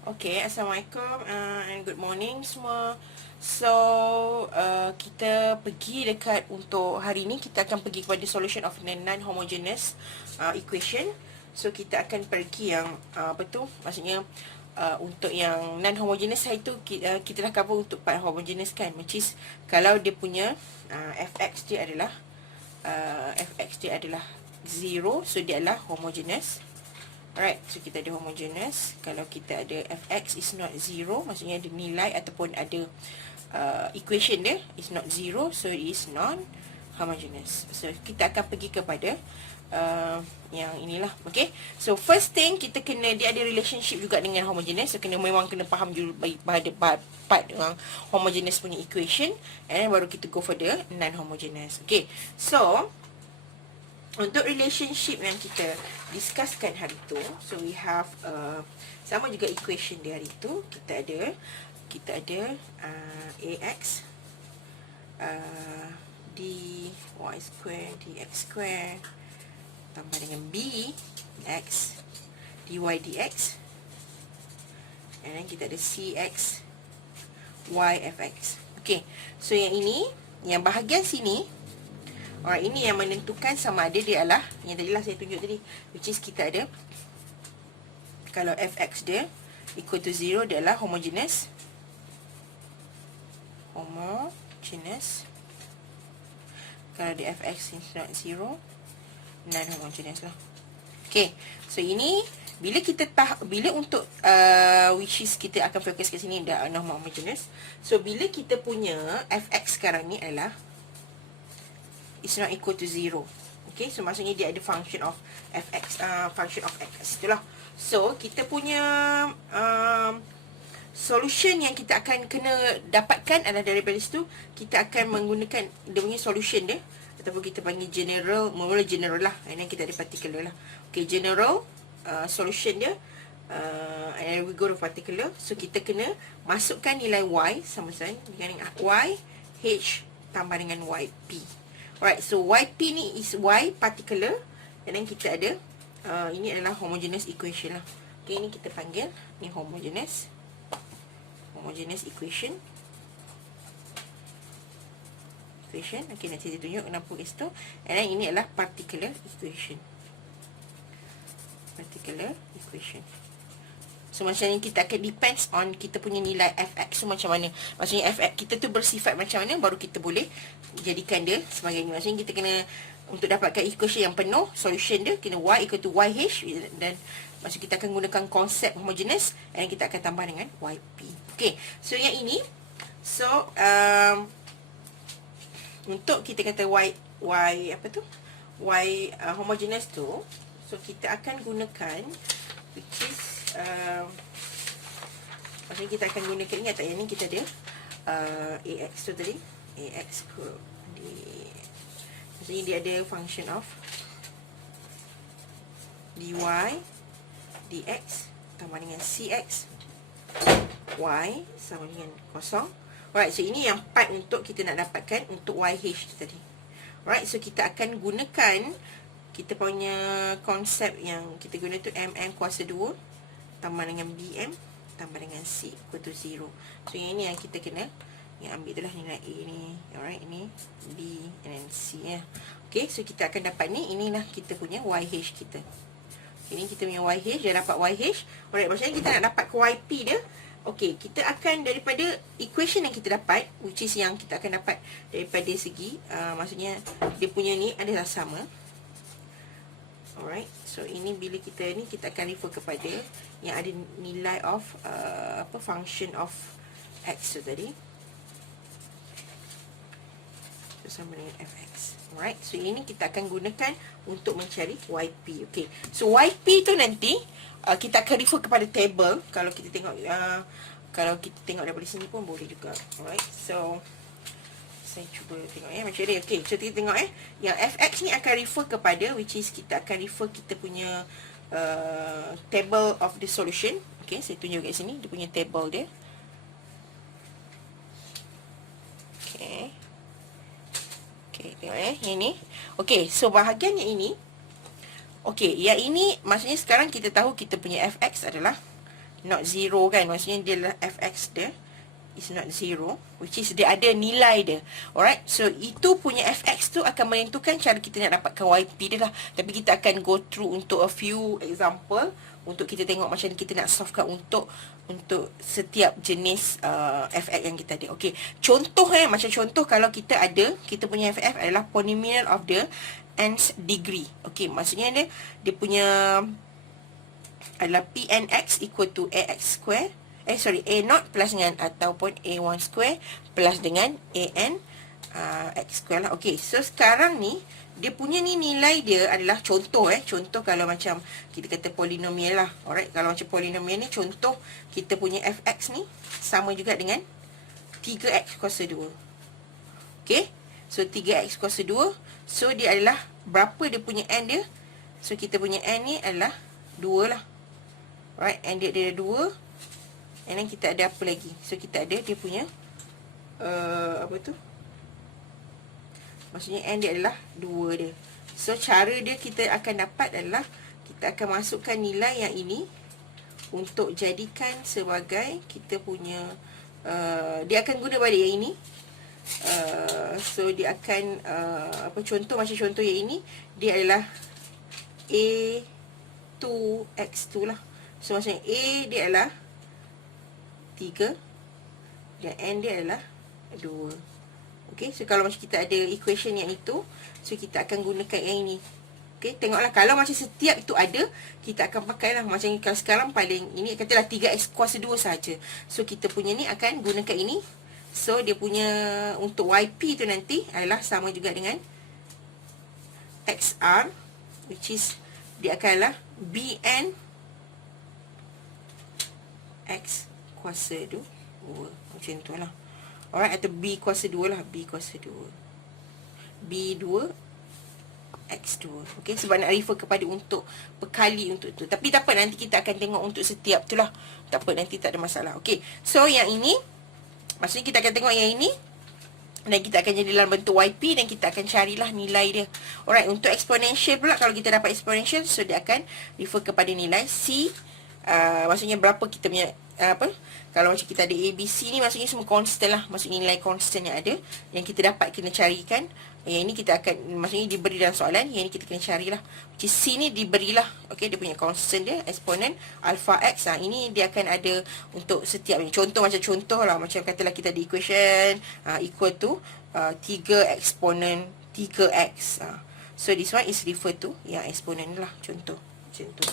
Okay, Assalamualaikum and good morning semua. So, kita pergi dekat untuk hari ni kita akan pergi kepada solution of non-homogeneous equation. So, kita akan pergi yang apa tu? Maksudnya untuk yang non-homogeneous hari tu kita dah cover untuk part homogeneous kan, which is kalau dia punya fx dia adalah 0, so dia adalah homogeneous. Alright, so kita ada homogeneous. Kalau kita ada fx is not 0, maksudnya ada nilai ataupun ada equation dia is not 0, so it is non-homogeneous. So kita akan pergi kepada yang inilah. Okay, so first thing kita kena, dia ada relationship juga dengan homogeneous. So memang kena faham dulu part dengan homogeneous punya equation, and baru kita go for the non-homogeneous. Okay, so untuk relationship yang kita discusskan hari tu, so we have sama juga equation dia hari tu. Kita ada ax dy square dx square tambah dengan b x dy dx, and then kita ada cx y fx. Okay, so yang ini, yang bahagian sini, alright, ini yang menentukan sama ada dia adalah yang tadilah saya tunjuk tadi, which is kita ada, kalau fx dia equal to 0, dia adalah homogeneous. Kalau dia fx is not 0, non-homogeneous lah. Okay, so ini bila kita bila untuk which is kita akan fokus ke sini dah non-homogeneous. So bila kita punya fx sekarang ni adalah is not equal to 0. Okay, so maksudnya dia ada function of fx, function of x. Itulah. So, kita punya solution yang kita akan kena dapatkan adalah daripada situ, kita akan menggunakan dia punya solution dia, ataupun kita panggil general, mula general lah, and then kita ada particular lah. Okay, general solution dia, and we go to particular. So, kita kena masukkan nilai y sama-sama dengan y h tambah dengan yp. Alright, so yp ni is y particular, and then kita ada ini adalah homogeneous equation lah. Okay, ini kita panggil ni homogeneous equation. Okay, nanti saya tunjuk kenapa itu. And then ini adalah particular equation. So macam ni kita akan depends on kita punya nilai fx tu macam mana. Maksudnya fx kita tu bersifat macam mana, baru kita boleh jadikan dia sebagai ni. Maksudnya kita kena, untuk dapatkan equation yang penuh, solution dia kena y equal to yh, dan maksud kita akan gunakan konsep homogeneous, dan kita akan tambah dengan yp. Okay, so yang ini, so untuk kita kata y homogeneous tu, so kita akan gunakan which is maksudnya kita akan gunakan, ingat tak yang ni kita ada ax tu tadi, ax di, maksudnya dia ada function of dy dx tambah dengan cx y sama dengan kosong. Alright, so ini yang part untuk kita nak dapatkan untuk yh tu tadi. Alright, so kita akan gunakan kita punya konsep yang kita guna tu mm kuasa 2 tambah dengan bm tambah dengan c equal to 0. So yang ini yang kita kena, yang ambil itulah nilai a ni. Alright, ini b and then c ya. Okay, so kita akan dapat ni, inilah kita punya yh kita. Ini kita punya yh, dah dapat yh. Alright, maksudnya kita nak dapat ke yp dia. Okay, kita akan daripada equation yang kita dapat, which is yang kita akan dapat daripada segi maksudnya dia punya ni adalah sama. Alright, so ini bila kita ni, kita akan refer kepada yang ada nilai of function of x tu tadi, so sama dengan fx. Alright, so ini kita akan gunakan untuk mencari yp. Okay, so yp tu nanti kita akan refer kepada table. Kalau kita tengok daripada sini pun boleh juga. Alright, so saya cuba tengok macam ni. Okay, so kita tengok yang fx ni akan refer kepada, which is kita akan refer kita punya table of the solution. Okay, saya tunjuk kat sini dia punya table dia. Okay, tengok yang ni. Okay, so bahagian yang ini, okay, yang ini maksudnya sekarang kita tahu kita punya fx adalah not 0 kan, maksudnya dia adalah fx dia is not 0, which is dia ada nilai dia. Alright, so itu punya fx tu akan menentukan cara kita nak dapatkan yp dia lah. Tapi kita akan go through untuk a few example untuk kita tengok macam kita nak solvekan untuk setiap jenis fx yang kita ada. Okey, contoh macam contoh kalau kita punya ff adalah polynomial of the nth degree. Okey, maksudnya dia punya adalah pnx equal to ax square, a0 plus dengan ataupun a1 square plus dengan an x square lah. Okey, so sekarang ni dia punya ni nilai dia adalah contoh contoh kalau macam kita kata polinomial lah. Alright, kalau macam polinomial ni contoh kita punya fx ni sama juga dengan 3x kuasa 2. Okey, so 3x kuasa 2, so dia adalah berapa dia punya n dia? So kita punya n ni adalah 2 lah. Alright, n dia ada 2. And then kita ada apa lagi? So kita ada dia punya apa tu? Maksudnya n dia adalah 2 dia. So cara dia kita akan dapat adalah kita akan masukkan nilai yang ini untuk jadikan sebagai kita punya dia akan guna balik yang ini. So dia akan apa contoh macam contoh yang ini dia adalah A2x2 lah. So maksudnya A dia adalah 3 dan n dia adalah 2. Okey, so kalau macam kita ada equation yang itu, so kita akan gunakan yang ini. Okey, tengoklah kalau macam setiap itu ada, kita akan pakailah macam kalau sekarang paling ini katalah 3x kuasa 2 saja. So kita punya ni akan gunakan ini. So dia punya untuk yp tu nanti adalah sama juga dengan xr, which is dia akanlah bn x kuasa 2 macam tu lah. Alright, atau b kuasa 2 lah, b kuasa 2 b2 x2. Okay, sebab nak refer kepada untuk perkali untuk tu. Tapi tak apa, nanti kita akan tengok untuk setiap tu lah. Tak apa, nanti tak ada masalah. Okay, so yang ini maksudnya kita akan tengok yang ini dan kita akan jadi dalam bentuk yp dan kita akan carilah nilai dia. Alright, untuk exponential pula, kalau kita dapat exponential, so dia akan refer kepada nilai c. Maksudnya berapa kita punya kalau macam kita ada ABC ni, maksudnya semua constant lah. Maksudnya nilai constant yang ada yang kita dapat kena carikan. Yang ini kita akan, maksudnya diberi dalam soalan, yang ini kita kena carilah. Macam C ni diberilah, okay, dia punya constant dia, exponent alpha x. Ini dia akan ada untuk setiap ni. Contoh macam contoh lah, macam katalah kita ada equation equal to 3 exponent 3x. So this one is refer to yang exponent lah. Contoh macam tu.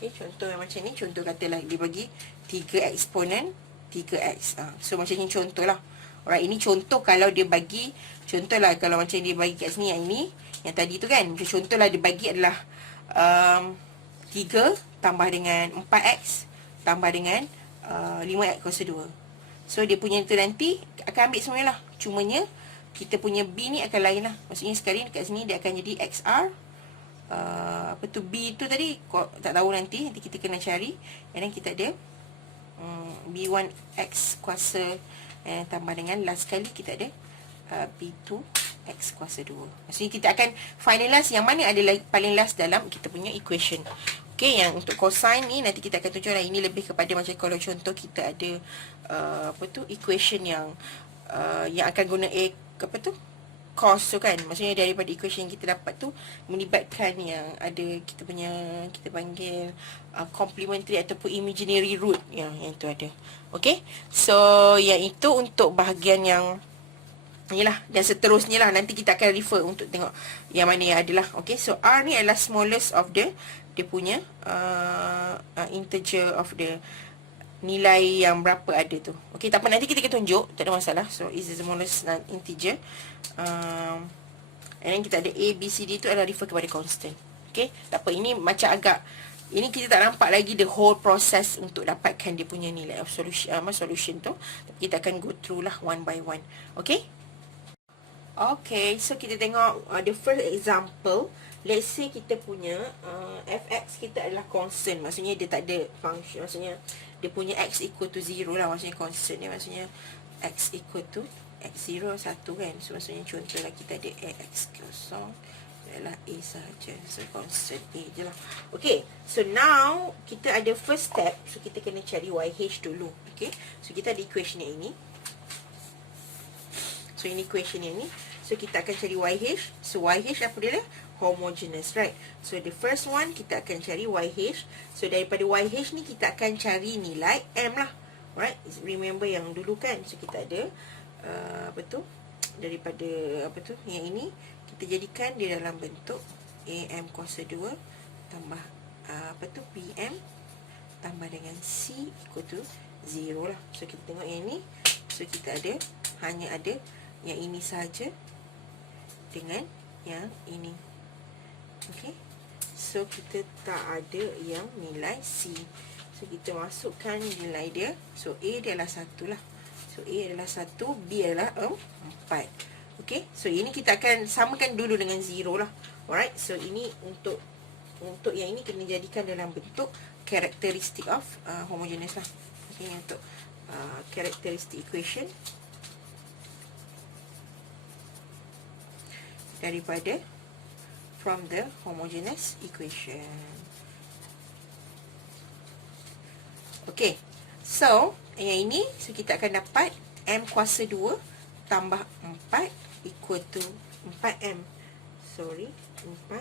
Okay, contoh yang macam ni, contoh katalah dia bagi 3 eksponen 3x. So macam ni contoh lah. Alright, ini contoh kalau dia bagi, contoh lah kalau macam dia bagi kat sini yang ini, yang tadi tu kan, macam contoh lah dia bagi adalah 3 tambah dengan 4x tambah dengan 5x kuasa 2. So dia punya tu nanti akan ambil semuanya lah. Cumanya kita punya B ni akan lain lah. Maksudnya sekali dekat sini dia akan jadi XR. Apa tu B tu tadi tak tahu, nanti kita kena cari. And then kita ada B1x kuasa tambah dengan last sekali kita ada B2x kuasa 2. Maksudnya kita akan finalize yang mana adalah paling last dalam kita punya equation. Okay, yang untuk cosine ni nanti kita akan tunjuklah. Ini lebih kepada macam kalau contoh kita ada apa tu equation yang akan guna apa tu cos tu kan. Maksudnya daripada equation yang kita dapat tu melibatkan yang ada kita punya, kita panggil complementary ataupun imaginary root yang tu ada. Okay, so yang itu untuk bahagian yang inilah, dan seterusnya lah. Nanti kita akan refer untuk tengok yang mana yang adalah. Okay, so R ni adalah smallest of the, dia punya integer of the nilai yang berapa ada tu. Okay, tak apa, nanti kita akan tunjuk, tak ada masalah. So is the smallest integer. And then kita ada A, B, C, D tu adalah refer kepada constant. Okay, tak apa, ini macam agak, ini kita tak nampak lagi the whole process untuk dapatkan dia punya nilai of solution, solution tu. Kita akan go through lah one by one. Okay. Okay, so kita tengok the first example. Let's say kita punya fx kita adalah constant. Maksudnya dia tak ada function. Maksudnya dia punya x equal to 0 lah. Maksudnya constant dia. Maksudnya x equal to x0 1 kan. So maksudnya contohlah kita ada ax kosong ialah A sahaja. So constant A je lah. Okay, so now kita ada first step. So kita kena cari YH dulu. Okay, so kita ada equation yang ini. So ini equation yang ni. So kita akan cari YH. So YH apa dia? Homogeneous, right? So the first one kita akan cari YH. So daripada YH ni kita akan cari nilai M lah. Right? Remember yang dulu kan. So kita ada apa tu? Daripada apa tu? Yang ini kita jadikan dia dalam bentuk AM kuasa 2 tambah apa tu? PM tambah dengan C equal to 0 lah. So kita tengok yang ni. So kita ada hanya ada yang ini sahaja dengan yang ini. Okay, so kita tak ada yang nilai C. So kita masukkan nilai dia. So A dia adalah 1 lah. So A adalah 1, B adalah 4. Okay, so ini kita akan samakan dulu dengan 0 lah. Alright, so ini untuk yang ini kena jadikan dalam bentuk characteristic of homogeneous lah. Okay, untuk characteristic equation daripada from the homogeneous equation. Okay, so yang ini, so kita akan dapat M kuasa 2 tambah 4 equal to 4M. Sorry, 4